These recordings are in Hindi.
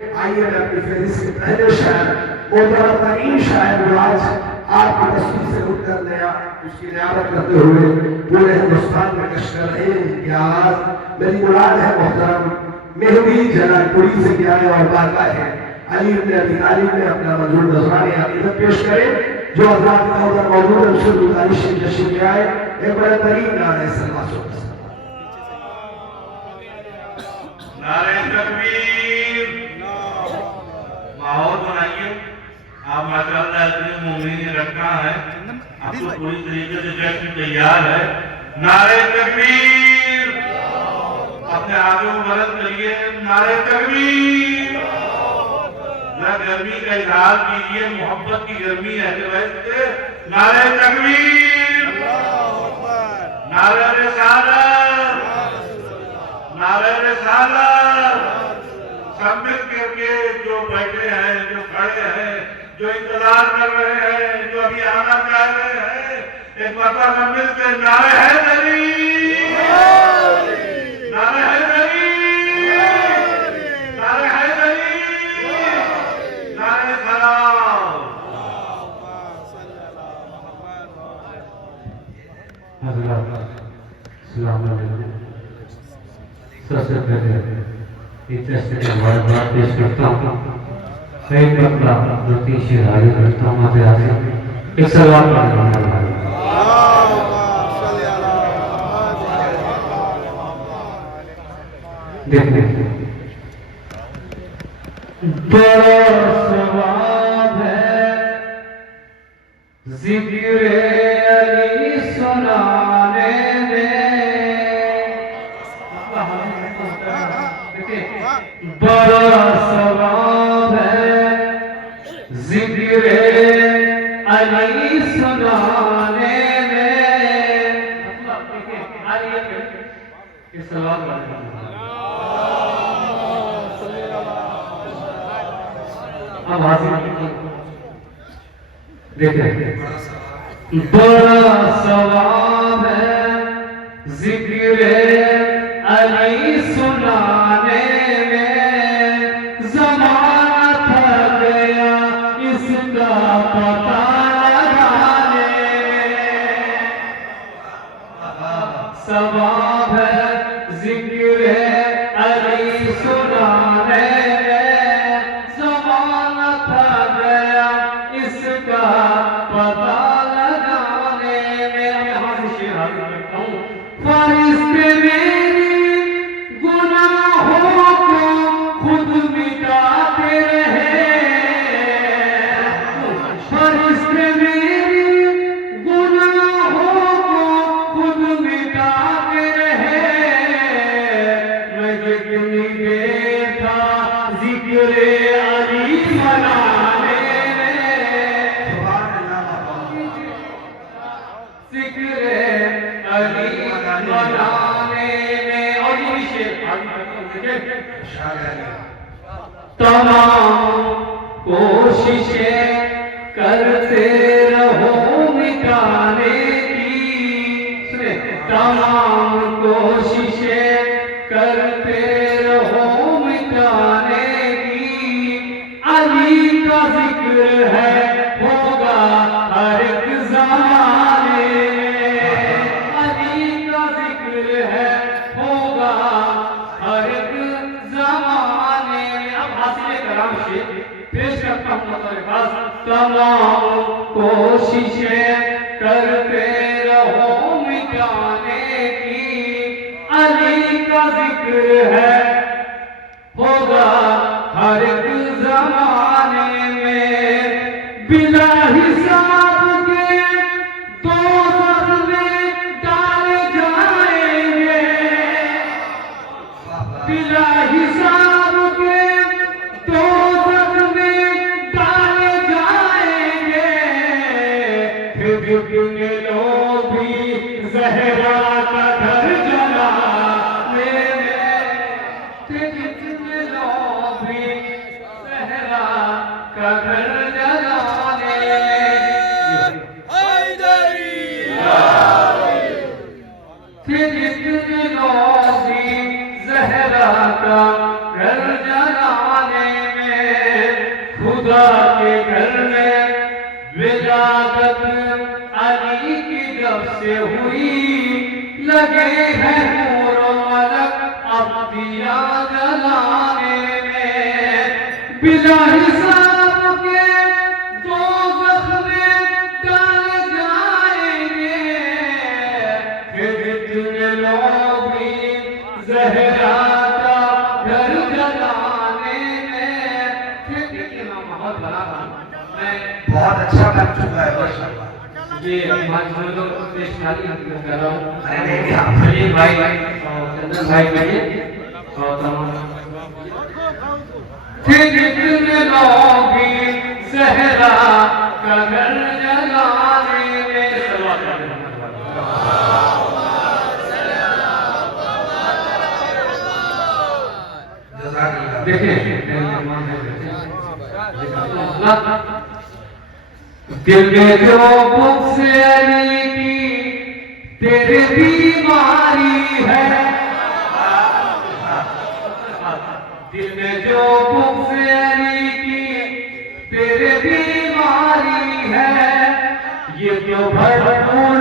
आइए मैं अपनी फहरिस्त के पहले शायर मोहतरम तरीन शायर नवाज आपकी तस्वीर से उठकर नया उसकी नियामत करते हुए पूरे हिंदुस्तान में कश कर रहे हैं कि आवाज मेरी मुराद है मोहतरम मेहदी जलालपुरी से क्या है और बाका है अली इब्न अबी तालिब ने अपना मजूर नजरानी अकीदत पेश करे जो हज़रात का उधर मौजूद है उसे गुजारिश की जश्न में आए एक बड़ा तरीन नारे सलवासो नारे तकबीर माहौल बनाइए। आप माशाअल्लाह इतने मोमिन रखा है, आपको पूरी तरीके से जश्न तैयार है। नारे तकबीर, अपने हाथों को बुलंद करिए। नारे तकबीर, गर्मी का इजहार कीजिए, मोहब्बत की गर्मी है वैसे। नारे तकबीर, नारे रिसालत, नारे रिसालत। सब मिल करके जो बैठे हैं, जो खड़े हैं, जो इंतजार कर रहे हैं, जो अभी आना चाह रहे हैं, एक मरतबा सब मिलकर नारे हैदरी, नारे हैदरी, नारे हैदरी, नारे सलाम। सबसे पहले बात पेश करता हूँ। एक बंदा जो तीसरी हाजिर करता हूँ मज़े आते एक सवाल देखो बड़ा सवाब है जिक्र अली सुनाने बड़ा सवाब है जिक्र अली सुनाने में। इस सवाब अब हासिल देखिए बड़ा सवाब है जिक्र अली सुनाने में। ज़माना थक गया इसका पता लगाने में। सवाब है जिक्र अली सुनाने में। ज़माना थक गया इसका पता लगाने में। मैं यहाँ से शेर हाजिर करता हूँ। फरिश्ते मेरी गुनाहों को खुद मिटाते रहे। फरिश्ते मेरी गुनाहों को खुद मिटाते रहे। मैं जितनी देर था जिक्र अली मनाने में। जिक्र अली मनाने में। और ये शेर तमाम कोशिशें करते रहो मिटाने की। सुने तमाम कोशिशें करते रहो मिटाने की। अली का जिक्र है होगा हर एक ज़माने में। अली का जिक्र है होगा हर एक ज़माने में। अब हासिल कलाम से पेश करता हूँ तुम्हारे पास। तमाम कोशिशें करते रहो मिटाने की। अली का जिक्र है होगा हर एक ज़माने में। बिना हिसाब के दोज़ख में डाले जाएंगे। बिना हिसाब के दोज़ख में डाले जाएंगे। फिर जितने लोग भी ज़हरा का घर जलाने में। फिर जितने लोग भी ज़हरा का घर जलाने में। फिर जितने लोग भी ज़हरा का घर जलाने मूसा के घर में विलादत अली की जब से हुई, लगे हैं नूर मलक अब दिया जलाने में। बिला हिसाब के दोज़ख में डाले जाएंगे, फिर जितने लोग भी ज़हरा का घर जलाने में। फिर देखिए ना माहौल बना मैं बहुत अच्छा बन चुका है माशाल्लाह। ये मानसून को पेशकारी कर रहा हूँ। अरे नहीं आप सलीम भाई और चंदन भाई कहिए और तमाम फिर जितने लोग भी सहरा का घर जलाने में सलवात करते हैं। जज़ाकल्लाह। देखिए दिल में जो बुक्स अली की तेरे बीमारी है, दिल में जो बुक्स अली की तेरे बीमारी है, ये तो भरपूर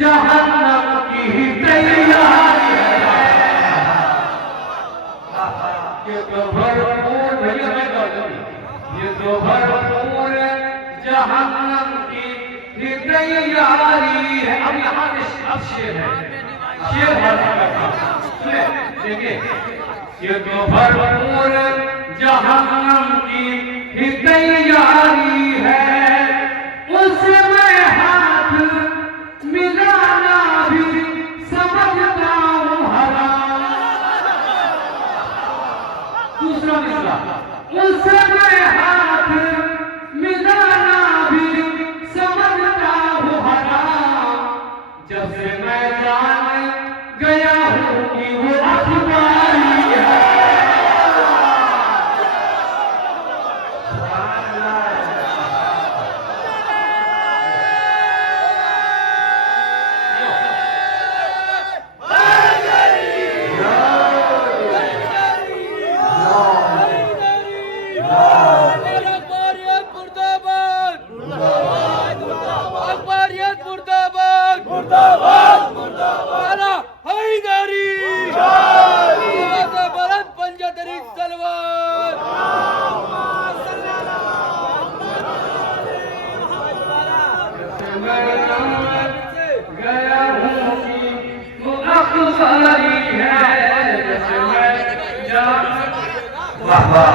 जहन्नम की तैयारी है। ये तो भरपूर भैया ये तो भरपूर जहन्नम की तैयारी है। अब यहाँ से अब शेर है, शेर सुने देखिए। ये तो भरपूर जहन्नम की तैयारी है, उसमें हाथ मिलाना भी समझता हूँ हराम। दूसरा मिसरा, उसमें हाथ मिलाना भी समझता हूँ हराम। जब से मैं जान गया हूँ कि वो अखबारी है। वाह वाह।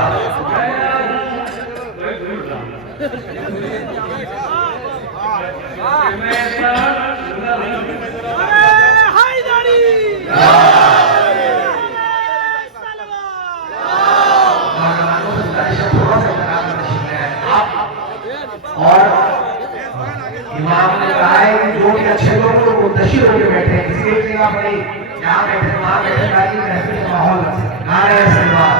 और इमाम ने कहा है कि जो भी अच्छे लोग हैं वो मुंतशिर होकर बैठे हैं, इसलिए कि आप नहीं यहाँ बैठे वहाँ बैठे ताकि महफिल का माहौल बन सके। नारे सलवात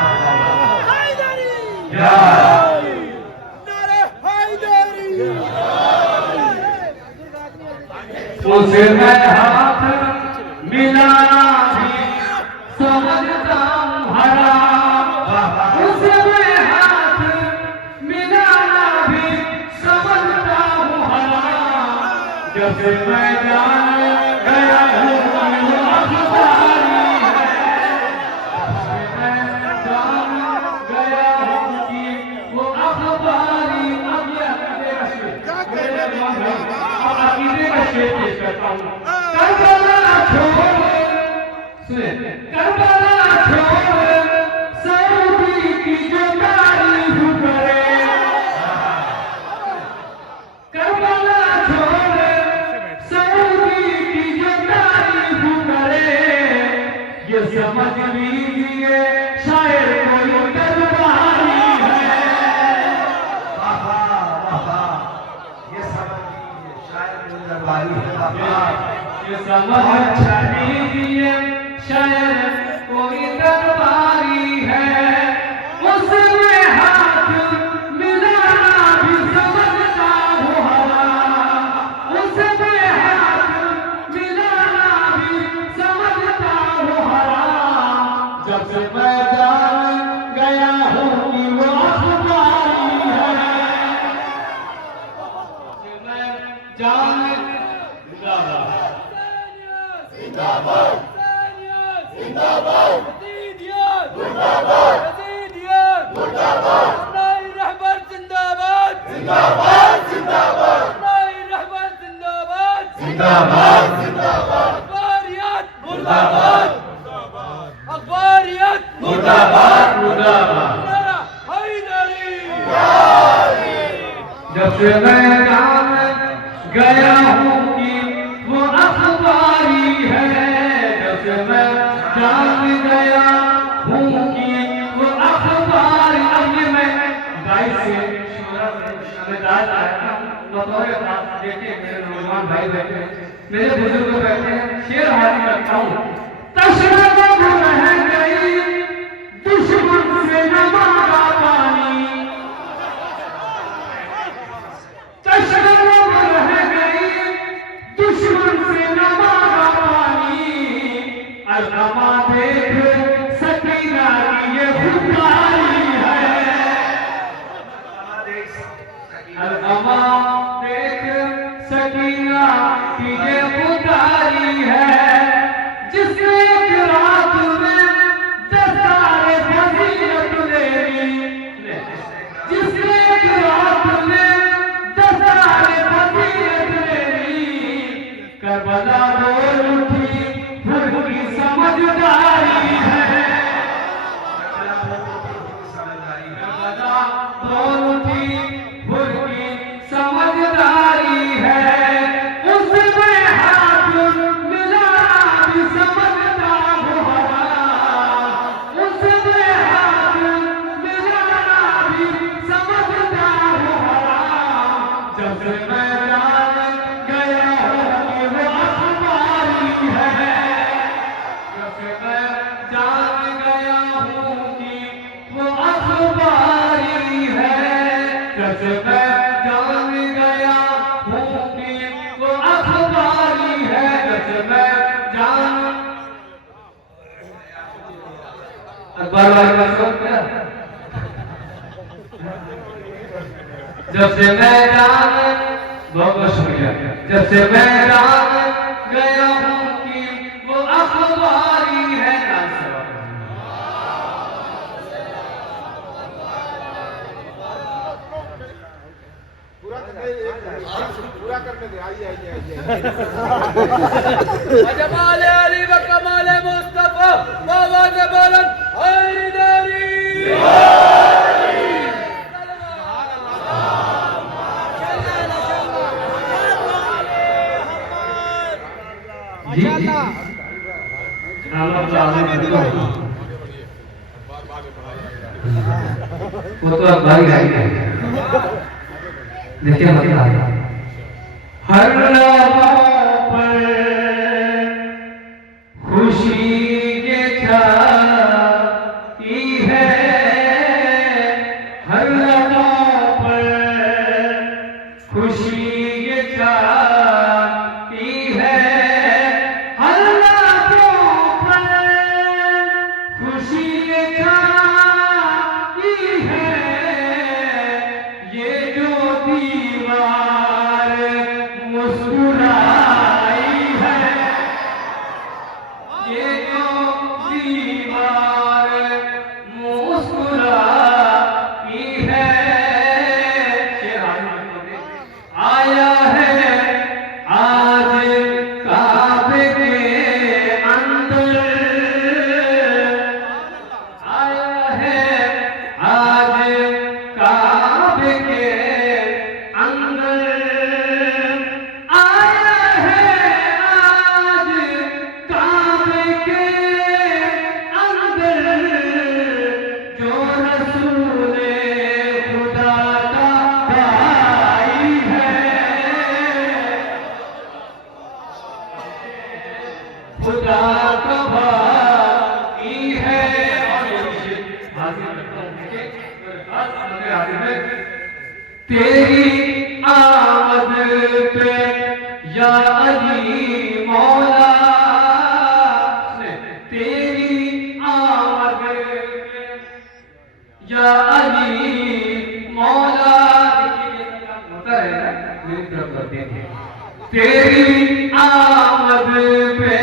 उसे मैं हाथ मिलाना भी समझता हूँ हराम। उसे मैं हाथ मिलाना भी समझता हूँ हराम। जब से मैं जान गया हूँ कि वो अखबारी है, मैं जान गया हूँ कि वो अखबारी। अब ये अकीदे का शेर, अब अकीदे का शेर पेश करता हूँ। करबला छोड़ सुने, करबला छोड़ सऊदी की जो तारीफ करे, करबला छोड़ सऊदी की जो तारीफ करे, ये समझ लीजिए शायर कोई दरबारी है। ये समझ लीजिए शायद कोई दरबारी है। ये समझ लीजिए शायद कोई दरबारी है, उसमें हाथ मिलाना भी समझता हूँ हराम। उसमें हाथ मिलाना भी समझता हूँ हराम। जब से मैं जान गया हूँ कि वो अखबारी है। जब से मैं जान गया हूँ कि वो अखबारी है, जब से मैं जान गया हूँ कि वो अखबारी। अब ये मैं गाय से देखिए मेरे नौजवान भाई बैठे हैं, मेरे बुजुर्ग बैठे हैं, शेर हाजिर रखता हूँ। तशरफ रह गई दुश्मन से न मारा पानी, तशरफ रह गई दुश्मन से न मारा पानी। अलमा देख सकीना की ये पुकारी है, अलमा देख सकीना की ये पुकारी है। जिसने एक रात में 10 तारे फजीलत ले ली, जिसने एक रात में 10 तारे फजीलत ले ली। करबला बोल उठी फिर की समझदारी है, करबला बोल उठी फिर की समझदारी है। उसमें हाथ मिला भी समझता वो हराम, उसमें हाथ मिला भी समझता वो हराम। जब से मैं जान गया हूँ कि वो अखबारी है, जब से मैं जान गया हूँ कि वो अखबारी है, जब से मैं जान गया हूँ कि वो अखबारी है, जब से मैं जान अखबार वाले का शौक क्या? जब से मैं जान, बहुत बहुत शुक्रिया, जब से मैं जान गया हूँ कि वो अखबारी है। पूरा करने दे, आइए आइए आइए। जमाल अली व कमाल मुस्तफा बाबा जबालन हैदरी। वो तो अखबारी है, देखिए मतलब हर लबों पर खुशी के छाई है, हर लबों पर खुशी के छाई है, हर लबों पर खुशी के छाई है। ये जो दीवार मुस्कुराई है, ये जो दीवार मुस्कुराई है। आया है आज काबे के अंदर, आया है आज काबे के अंदर, आया है आज काबे के अंदर। जो रसूले खुदा का भाई है, खुदा का भाई है। और ये विषय हाजिर रखता हूँ कि तेरी आमद पे या अली मौला, तेरी आमद पे या अली मौला। होता है ना, मेरी तरफ करते हैं। तेरी आमद पे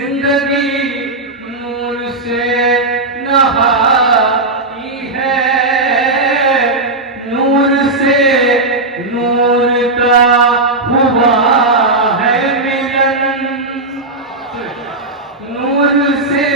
जिंदगी नूर से नहाई है, नूर से नूर का हुआ है मिलन, नूर से